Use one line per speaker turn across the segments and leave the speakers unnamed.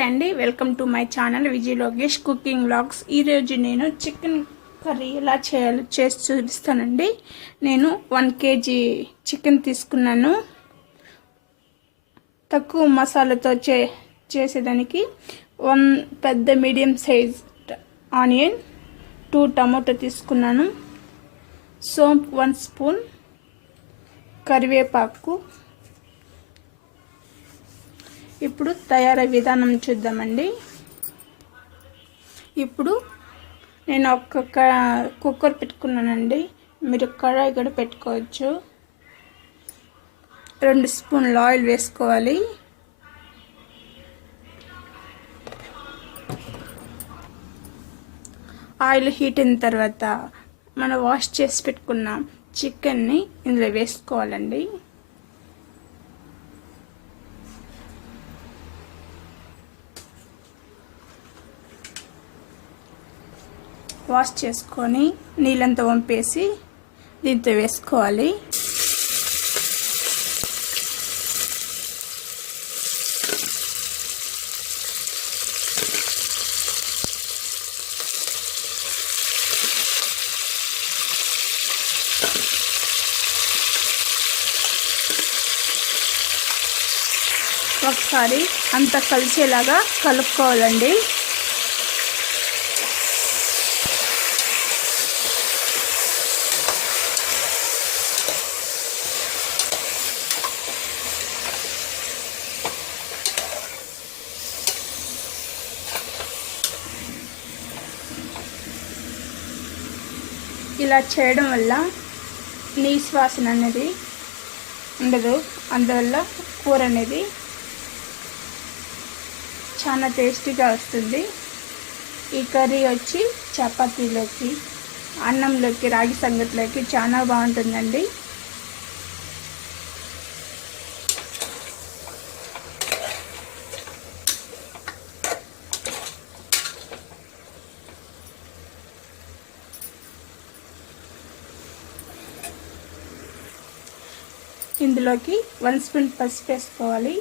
నమస్తే అండి. Welcome to my channel Vijay Lokesh cooking vlogs. ఈరోజు నేను చికెన్ కర్రీ ఎలా చేయాలో చేసి చూపిస్తానండి. నేను వన్ కేజీ చికెన్ తీసుకున్నాను. తక్కువ మసాలాతో చే చేసేదానికి వన్ పెద్ద medium size onion two tomato తీసుకున్నాను. సోంప్ వన్ స్పూన్ కరివేపాకు ఇప్పుడు తయారయ్యే విధానం చూద్దామండి. ఇప్పుడు నేను ఒక కుక్కర్ పెట్టుకున్నానండి. మీరు కడాయి కూడా పెట్టుకోవచ్చు. రెండు స్పూన్లు ఆయిల్ వేసుకోవాలి. ఆయిల్ హీట్ అయిన తర్వాత మనం వాష్ చేసి పెట్టుకున్న చికెన్ని ఇందులో వేసుకోవాలండి. వాష్ చేసుకొని నీళ్ళంతా వంపేసి దీంతో వేసుకోవాలి. ఒకసారి అంతా కలిసేలాగా కలుపుకోవాలండి. ఇలా చేయడం వల్ల నీస్ వాసన అనేది ఉండదు. అందువల్ల కూర అనేది చాలా టేస్టీగా వస్తుంది. ఈ కర్రీ వచ్చి చపాతీలోకి అన్నంలోకి రాగి సంగతిలోకి చాలా బాగుంటుందండి. ఇందులోకి వన్ స్పూన్ పసుపు వేసుకోవాలి.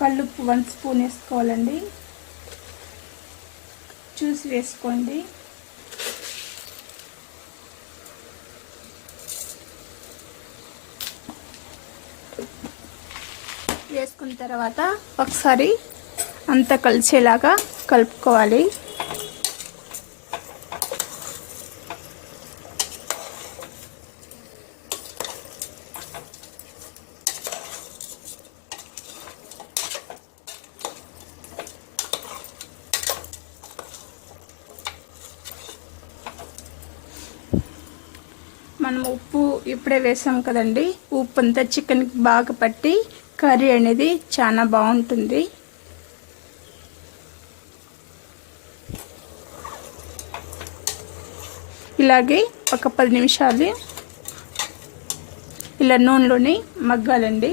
కల్లుప్పు వన్ స్పూన్ వేసుకోవాలండి. చూసి వేసుకోండి. వేసుకున్న తర్వాత ఒకసారి అంతా కలిసేలాగా కలుపుకోవాలి. మనం ఉప్పు ఇప్పుడే వేసాం కదండి. ఉప్పు అంతా చికెన్కి బాగా పట్టి కర్రీ అనేది చాలా బాగుంటుంది. ఇలాగే ఒక పది నిమిషాలు ఇలా నూనెలోని మగ్గాలండి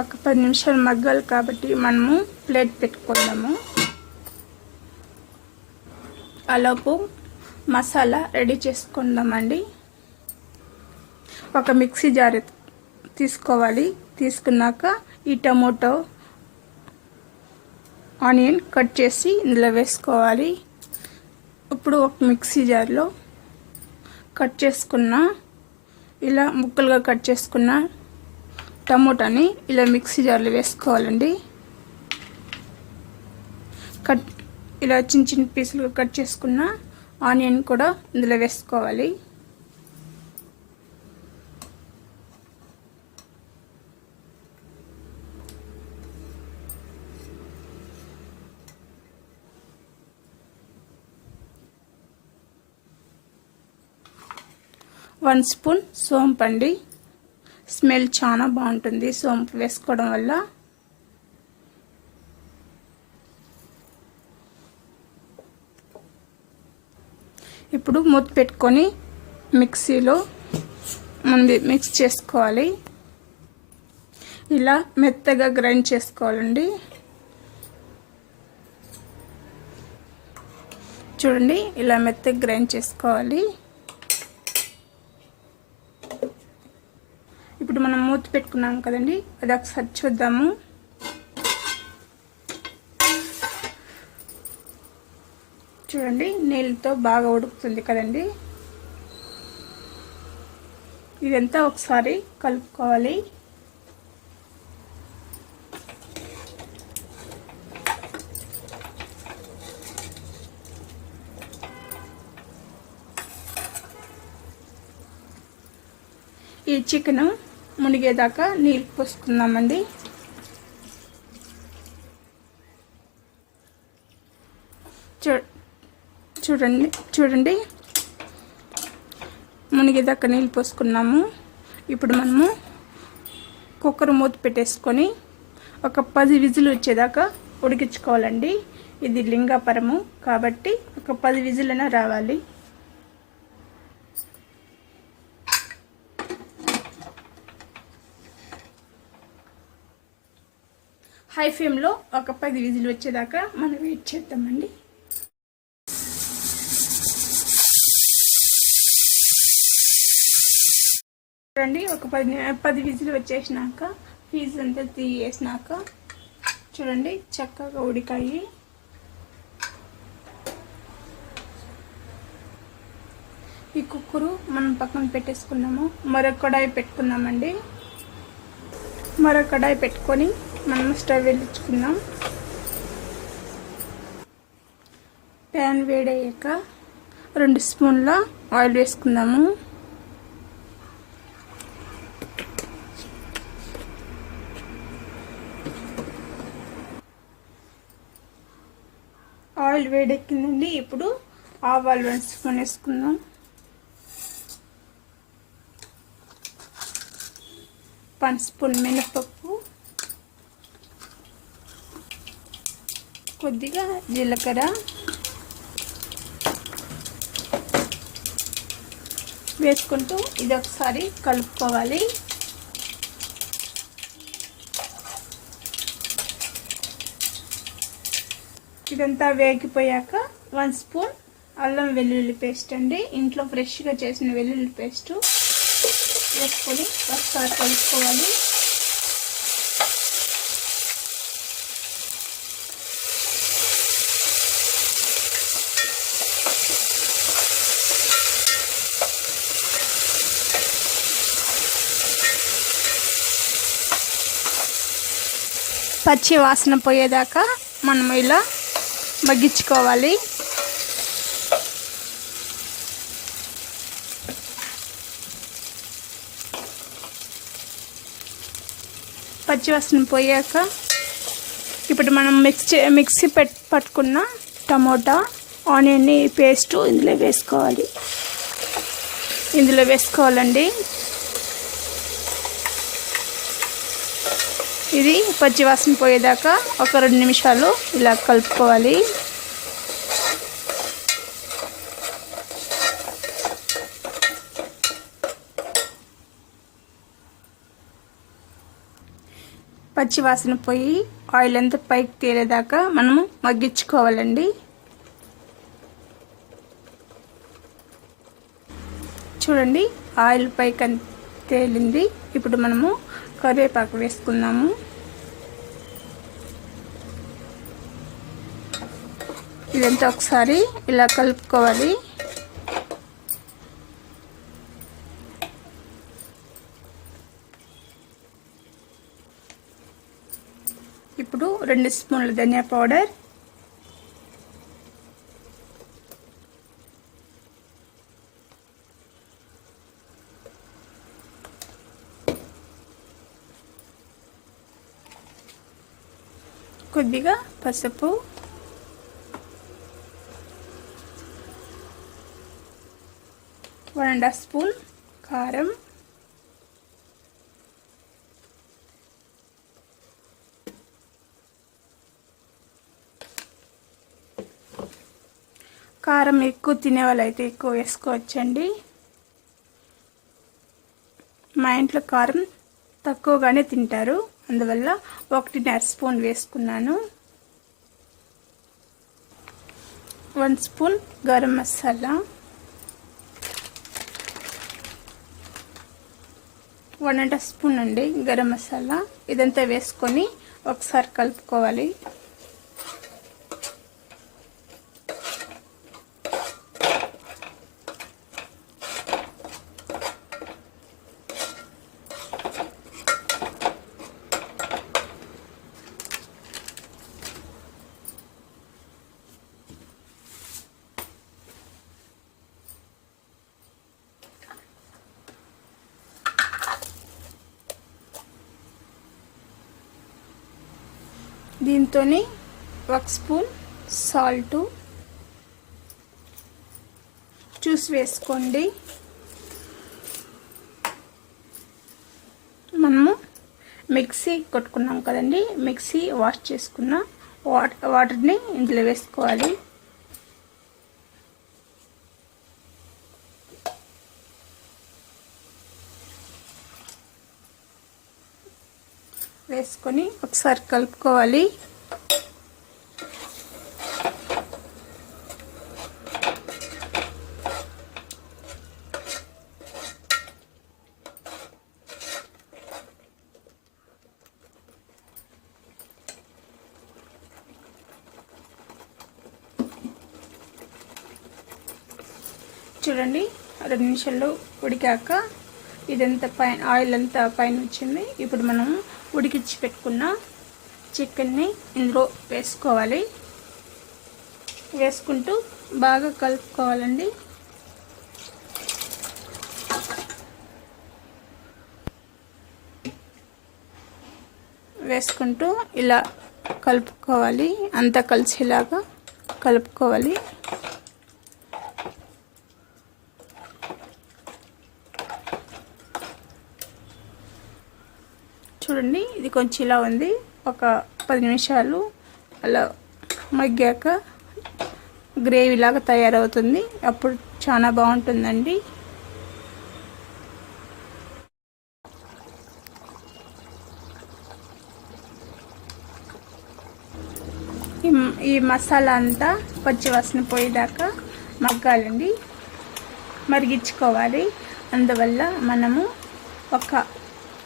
ఒక పది నిమిషాలు మగ్గాలి కాబట్టి మనము ప్లేట్ పెట్టుకుందాము. అలాపు మసాలా రెడీ చేసుకుందామండి. ఒక మిక్సీ జార్ తీసుకోవాలి. తీసుకున్నాక ఈ టమోటో ఆనియన్ కట్ చేసి ఇందులో వేసుకోవాలి. ఇప్పుడు ఒక మిక్సీ జార్లో కట్ చేసుకున్న ఇలా ముక్కలుగా కట్ చేసుకున్న టమోటాని ఇలా మిక్సీ జార్లో వేసుకోవాలండి. కట్ ఇలా చిన్న చిన్న పీసులుగా కట్ చేసుకున్న ఆనియన్ కూడా ఇందులో వేసుకోవాలి. వన్ స్పూన్ సోంపండి అండి. స్మెల్ చాలా బాగుంటుంది. సోంపు వేసుకోవడం వల్ల ఇప్పుడు మూత పెట్టుకొని మిక్సీలో మనం మిక్స్ చేసుకోవాలి. ఇలా మెత్తగా గ్రైండ్ చేసుకోవాలండి. చూడండి ఇలా మెత్తగా గ్రైండ్ చేసుకోవాలి. ఇప్పుడు మనం మూత పెట్టుకున్నాం కదండి అది ఒకసారి చూద్దాము చూడండి నీళ్ళతో బాగా ఉడుకుతుంది కదండి. ఇదంతా ఒకసారి కలుపుకోవాలి. ఈ చికెను మునిగేదాకా నీళ్ళు పోసుకుందామండి. చూ చూడండి చూడండి. మునిగేదాకా నీళ్ళు పోసుకున్నాము. ఇప్పుడు మనము కుక్కర్ మూత పెట్టేసుకొని ఒక పది విజులు వచ్చేదాకా ఉడికించుకోవాలండి. ఇది లింగాపరము కాబట్టి ఒక పది విజులైనా రావాలి. హై ఫ్లేమ్లో ఒక పది విజిల్ వచ్చేదాకా మనం వెయిట్ చేద్దామండి. చూడండి ఒక పది పది విజిల్ వచ్చేసినాక ఫీజు అంతా తీయేసినాక చూడండి చక్కగా ఉడికాయి. ఈ కుక్కరు మనం పక్కన పెట్టేసుకున్నాము. మరొక కడాయి పెట్టుకున్నామండి. మరో కడాయి పెట్టుకొని మనం స్టవ్ వెలిగించుకుందాం. ప్యాన్ వేడయ్యాక రెండు స్పూన్ల ఆయిల్ వేసుకుందాము. ఆయిల్ వేడెక్కిందండి. ఇప్పుడు ఆవాలు రెండు స్పూన్ వేసుకుందాం. వన్ స్పూన్ మినపప్పు. కొద్దిగా జీలకర్ర. వేసుకుంటూ ఇది ఒకసారి కలుపుకోవాలి. ఇదంతా వేగిపోయాక వన్ స్పూన్ అల్లం వెల్లుల్లి పేస్ట్ అండి. ఇంట్లో ఫ్రెష్గా చేసిన వెల్లుల్లి పేస్ట్. వేసుకొని ఒకసారి కలుపుకోవాలి. పచ్చి వాసన పోయేదాకా మనం ఇలా మగ్గించుకోవాలి. పచ్చివాసన పోయాక ఇప్పుడు మనం మిక్స్ మిక్సీ పెట్ పట్టుకున్న టమోటా ఆనియన్ పేస్ట్ ఇందులో వేసుకోవాలి. ఇందులో వేసుకోవాలండి. ఇది పచ్చివాసన పోయేదాకా ఒక రెండు నిమిషాలు ఇలా కలుపుకోవాలి. పచ్చివాసన పోయి ఆయిల్ అంతా పైకి తేలేదాకా మనము మగ్గించుకోవాలండి. చూడండి ఆయిల్ పైకి తేలింది. ఇప్పుడు మనము కరివేపాకు వేసుకుందాము. ఇదంతా ఒకసారి ఇలా కలుపుకోవాలి. ఇప్పుడు రెండు స్పూన్ల ధనియా పౌడర్. కొద్దిగా పసుపు. వన్ అండ్ హాఫ్ స్పూన్ కారం. కారం ఎక్కువ తినే వాళ్ళైతే ఎక్కువ వేసుకోవచ్చండి. మా ఇంట్లో కారం తక్కువగానే తింటారు. అందువల్ల ఒకటిన్నర స్పూన్ వేసుకున్నాను. One spoon garam masala. One and half spoon అండి గరం మసాలా. ఇదంతా వేసుకొని ఒకసారి కలుపుకోవాలి. దీంతో ఒక స్పూన్ సాల్టు చూసి వేసుకోండి. మనము మిక్సీ కొట్టుకున్నాం కదండి. మిక్సీ వాష్ చేసుకున్న వాటర్ వాటర్ని ఇందులో వేసుకోవాలి. వేసుకొని ఒకసారి కలుపుకోవాలి. చూడండి రెండు నిమిషాల్లో ఉడికాక ఇదంతా పైన ఆయిల్ అంతా పైన వచ్చింది. ఇప్పుడు మనం ఉడికించి పెట్టుకున్న చికెన్ని ఇందులో వేసుకోవాలి. వేసుకుంటూ బాగా కలుపుకోవాలండి. వేసుకుంటూ ఇలా కలుపుకోవాలి. అంతా కలిసేలాగా కలుపుకోవాలి. చూడండి ఇది కొంచెం ఇలా ఉంది. ఒక పది నిమిషాలు అలా మగ్గాక గ్రేవీ లాగా తయారవుతుంది. అప్పుడు చాలా బాగుంటుందండి. ఈ మసాలా అంతా పచ్చివాసన పోయేదాకా మగ్గాలండి. మరిగించుకోవాలి. అందువల్ల మనము ఒక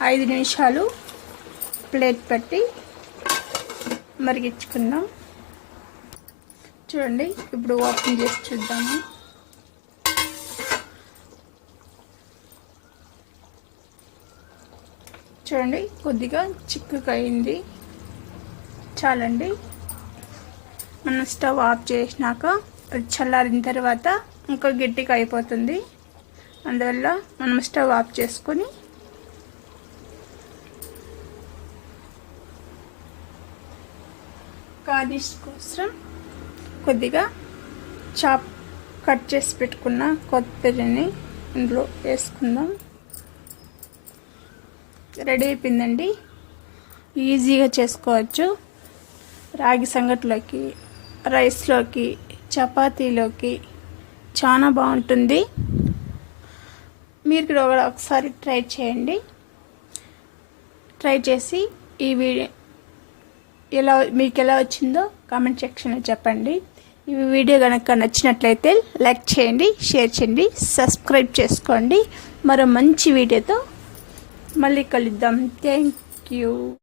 ఐదు నిమిషాలు ప్లేట్ పెట్టి మరిగించుకుందాం చూడండి ఇప్పుడు ఓపెన్ చేసి చూద్దాము. చూడండి కొద్దిగా చిక్కుకయింది అయింది చాలండి. మనం స్టవ్ ఆఫ్ చేసినాక చల్లారిన తర్వాత ఇంకా గట్టిగా అయిపోతుంది. అందువల్ల మనం స్టవ్ ఆఫ్ చేసుకొని గార్నిష్ కోసం కొద్దిగా చాప్ కట్ చేసి పెట్టుకున్న కొత్తిమీరని ఇందులో వేసుకుందాం. రెడీ అయిపోయిందండి. ఈజీగా చేసుకోవచ్చు. రాగి సంగట్లోకి రైస్లోకి చపాతీలోకి చాలా బాగుంటుంది. మీరు కూడా ఒకసారి ట్రై చేయండి. ట్రై చేసి ఈ వీడియో ఎలా మీకు ఎలా వచ్చిందో కామెంట్ సెక్షన్లో చెప్పండి. ఈ వీడియో కనుక నచ్చినట్లయితే లైక్ చేయండి షేర్ చేయండి సబ్స్క్రైబ్ చేసుకోండి. మరో మంచి వీడియోతో మళ్ళీ కలుద్దాం. Thank you